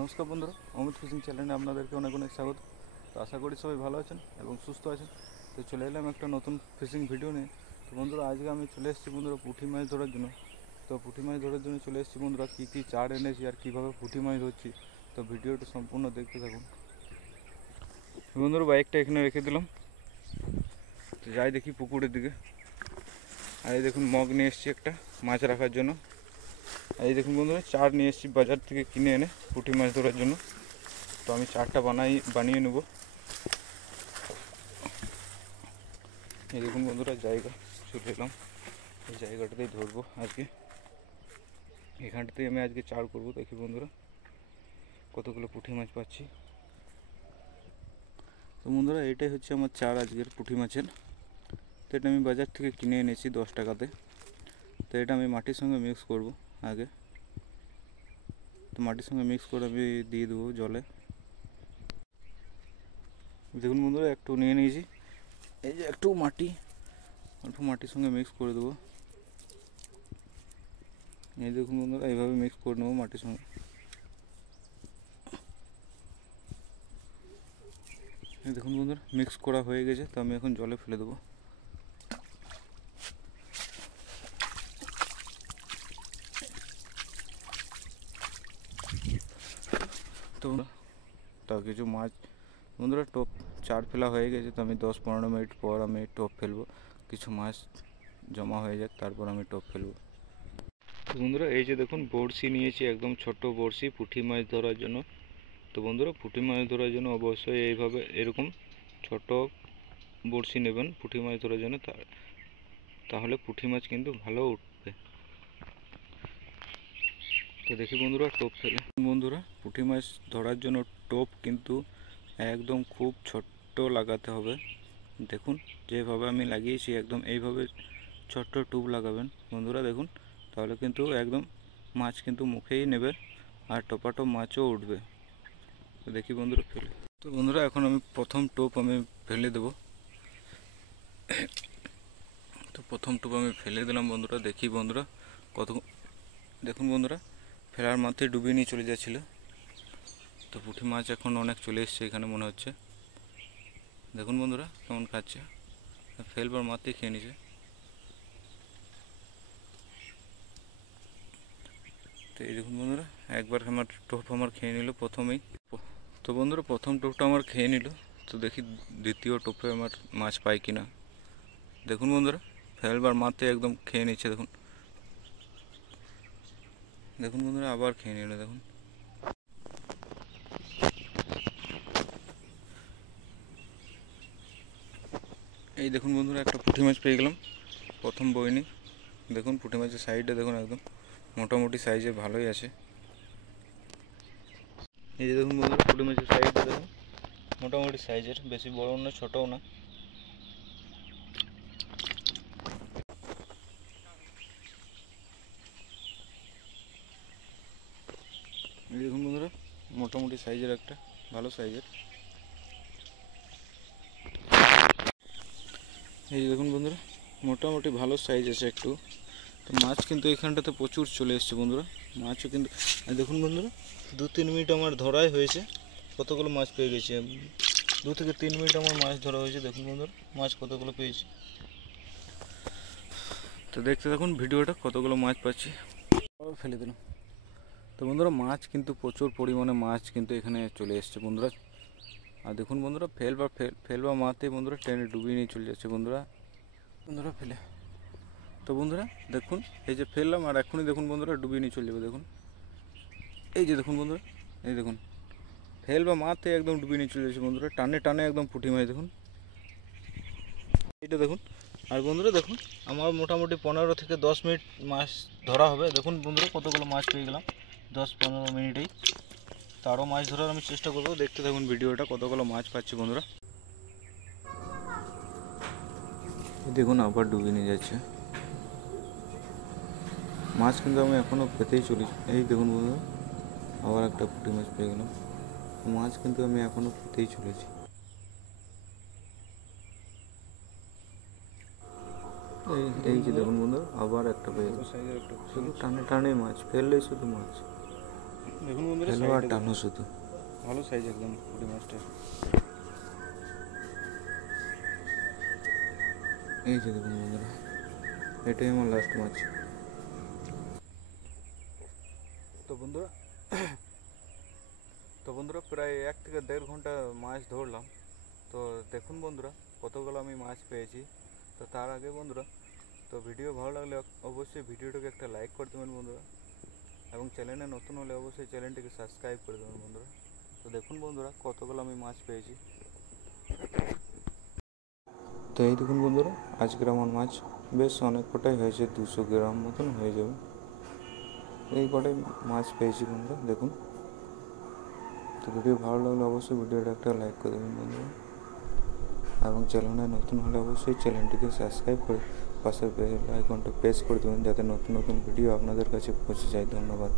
নমস্কার বন্ধুরা, অমিত ফিশিং চ্যানেলে আপনাদেরকে অনেক অনেক স্বাগত। তো আশা করি সবাই ভালো আছেন এবং সুস্থ আছেন। তো চলে এলাম একটা নতুন ফিশিং ভিডিও নিয়ে। তো বন্ধুরা, আজকে আমি চলে এসেছি বন্ধুরা পুঁটি মাছ ধরার জন্য। তো পুঁটি মাছ ধরার জন্য চলে এসেছি বন্ধুরা, কী কী চার এনেছি আর কীভাবে পুঁটি মাছ ধরছি। তো ভিডিওটা সম্পূর্ণ দেখতে থাকুন। বন্ধুরা, বাইকটা এখানে রেখে দিলাম। তো যাই দেখি পুকুরের দিকে। আর এই দেখুন মগ নিয়ে এসেছি একটা মাছ রাখার জন্য। এই দেখুন বন্ধুরা, চার নিয়ে এসেছি বাজার থেকে কিনে এনে পুঁটি মাছ ধরার জন্য। তো আমি চারটা বানিয়ে নেব। এই দেখুন বন্ধুরা, জায়গা চলে এলাম। এই জায়গাটাতেই ধরবো আজকে। এখানটাতেই আমি আজকে চার করব। দেখি বন্ধুরা কতগুলো পুঁটি মাছ পাচ্ছি। তো বন্ধুরা, এটাই হচ্ছে আমার চার আজকের পুঁটি মাছের। তো এটা আমি বাজার থেকে কিনে এনেছি 10 টাকাতে। তো এটা আমি মাটির সঙ্গে মিক্স করব আগে। তো মাটির সঙ্গে মিক্স করে আমি দিয়ে দেবো জলে। দেখুন বন্ধুরা, একটু নিয়ে নিয়েছি। এই যে একটু অল্প মাটির সঙ্গে মিক্স করে দেবো। এই দেখুন বন্ধুরা, এইভাবে মিক্স করে নেবো মাটির সঙ্গে। এই দেখুন বন্ধুরা, মিক্স করা হয়ে গেছে। তো আমি এখন জলে ফেলে দেবো। তো কিছু মাছ বন্ধুরা টোপ চার ফেলা হয়ে গেছে। তো আমি 10-15 মিনিট পর আমি টোপ ফেলবো। কিছু মাছ জমা হয়ে যাক, তারপর আমি টোপ ফেলবো। তো বন্ধুরা, এই যে দেখুন বড়শি নিয়েছি, একদম ছোট বড়শি পুঁটি মাছ ধরার জন্য। তো বন্ধুরা, পুঁটি মাছ ধরার জন্য অবশ্যই এইভাবে এরকম ছোট বড়শি নেবেন পুঁটি মাছ ধরার জন্য। তাহলে পুঁটি মাছ কিন্তু ভালো উঠবে। তো দেখি বন্ধুরা টোপ ফেলে। বন্ধুরা, পুঁটি মাছ ধরার জন্য টোপ কিন্তু একদম খুব ছোট্ট লাগাতে হবে। দেখুন যেভাবে আমি লাগিয়েছি একদম এইভাবে ছোট্ট টোপ লাগাবেন বন্ধুরা। দেখুন তাহলে কিন্তু একদম মাছ কিন্তু মুখেই নেবে আর টোপাটোপ মাছও উঠবে। তো দেখি বন্ধুরা ফেলে। তো বন্ধুরা, এখন আমি প্রথম টোপ আমি ফেলে দেব। তো প্রথম টোপ আমি ফেলে দিলাম বন্ধুরা। দেখি বন্ধুরা কত, দেখুন বন্ধুরা ফেলার মাথায় ডুবিয়ে নিয়ে চলে যাচ্ছিলো। তো পুঁটি মাছ এখন অনেক চলে এসছে এখানে মনে হচ্ছে। দেখুন বন্ধুরা কেমন খাচ্ছে, ফেলবার মাথায় খেয়ে নিছে। তো এই দেখুন বন্ধুরা, একবার আমার টোপ আমার খেয়ে নিল প্রথমেই। তো বন্ধুরা, প্রথম টোপটা আমার খেয়ে নিল। তো দেখি দ্বিতীয় টোপে আমার মাছ পাই কিনা। দেখুন বন্ধুরা, ফেলবার মাথায় একদম খেয়ে নিচ্ছে। দেখুন দেখুন বন্ধুরা, আবার খেয়ে নিল। দেখুন এই দেখুন বন্ধুরা, একটা পুঁটি মাছ পেয়ে গেলাম প্রথম বইনি। দেখুন পুঁটি মাছের সাইডটা দেখুন, একদম মোটামুটি সাইজে ভালোই আছে। এই যে দেখুন বন্ধুরা, পুঁটি মাছের সাইজটা দেখুন মোটামুটি সাইজের, বেশি বড় না ছোটও না। এই দেখুন বন্ধুরা, মোটামুটি সাইজের একটা ভালো সাইজের। এই যে দেখুন বন্ধুরা, মোটামুটি ভালো সাইজ আছে একটু। তো মাছ কিন্তু এখানটাতে প্রচুর চলে এসছে বন্ধুরা। মাছও কিন্তু দেখুন বন্ধুরা, 2-3 মিনিট আমার ধরাই হয়েছে। কতগুলো মাছ পেয়ে গেছি আমি। 2 থেকে 3 মিনিট আমার মাছ ধরা হয়েছে। দেখুন বন্ধুরা মাছ কতগুলো পেয়েছি। তো দেখতে দেখুন ভিডিওটা কতগুলো মাছ পাচ্ছি। ফেলে দিলাম। তো বন্ধুরা, মাছ কিন্তু প্রচুর পরিমাণে মাছ কিন্তু এখানে চলে এসছে বন্ধুরা। আর দেখুন বন্ধুরা, ফেলবা মারতে বন্ধুরা ট্রেনে ডুবিয়ে নিয়ে চলে যাচ্ছে বন্ধুরা ফেলে। তো বন্ধুরা দেখুন, এই যে ফেললাম আর এখনই দেখুন বন্ধুরা ডুবিয়ে নিয়ে চলে যাবে। দেখুন এই যে দেখুন বন্ধুরা, এই দেখুন ফেলবা মারতে একদম ডুবিয়ে নিয়ে চলে যাচ্ছে বন্ধুরা। টানে টানে একদম পুঁটি মাছ দেখুন এইটা দেখুন। আর বন্ধুরা দেখুন, আমার মোটামুটি 15 থেকে 10 মিনিট মাছ ধরা হবে। দেখুন বন্ধুরা কতগুলো মাছ পেয়ে গেলাম 10-15 মিনিটেই। তো আরও মাছ ধরার আমি চেষ্টা করবো। দেখতে দেখুন ভিডিওটা কতগুলো মাছ পাচ্ছি বন্ধুরা। দেখুন আবার ডুবিয়ে নিয়ে যাচ্ছে মাছ, কিন্তু আমি এখনও পেতেই চলেছি। এই দেখুন বন্ধুরা, আবার একটা পুঁটি মাছ পেয়ে গেলাম। মাছ কিন্তু আমি এখনও পেতেই চলেছি। এই যে দেখুন বন্ধুরা, আবার একটা পেয়ে গেলাম। শুধু টানে টানে মাছ ফেললেই শুধু মাছ। দেখুন বন্ধুরা ফেলবো আর সাইজটা টানো শুধু। ভালো সাইজ একদম পুঁটি মাছটা। এই যে দেখুন বন্ধুরা, এটাই আমার লাস্ট মাছ। তো বন্ধুরা প্রায় 1 থেকে 1.5 ঘন্টা মাছ ধরলাম। তো দেখুন বন্ধুরা কতগুলো আমি মাছ পেয়েছি। তো তার আগে বন্ধুরা, তো ভিডিও ভালো লাগলে অবশ্যই ভিডিওটাকে একটা লাইক করে দেবেন বন্ধুরা, এবং চ্যানেলে নতুন হলে অবশ্যই চ্যানেলটিকে সাবস্ক্রাইব করে দেবেন বন্ধুরা। তো দেখুন বন্ধুরা কতগুলো আমি মাছ পেয়েছি। তো এই দেখুন বন্ধুরা, আজকের আমার মাছ বেশ অনেক কটাই হয়েছে, 200 গ্রাম মতন হয়ে যাবে। এই কটাই মাছ পেয়েছি বন্ধুরা, দেখুন। তো ভিডিও ভালো লাগলে অবশ্যই ভিডিওটা একটা লাইক করে দেবেন বন্ধুরা, এবং চ্যানেলে নতুন হলে অবশ্যই চ্যানেলটিকে সাবস্ক্রাইব করে পাশের বেল আইকনটা প্রেস করে দেবেন, যাতে নতুন নতুন ভিডিও আপনাদের কাছে পৌঁছে যায়। ধন্যবাদ।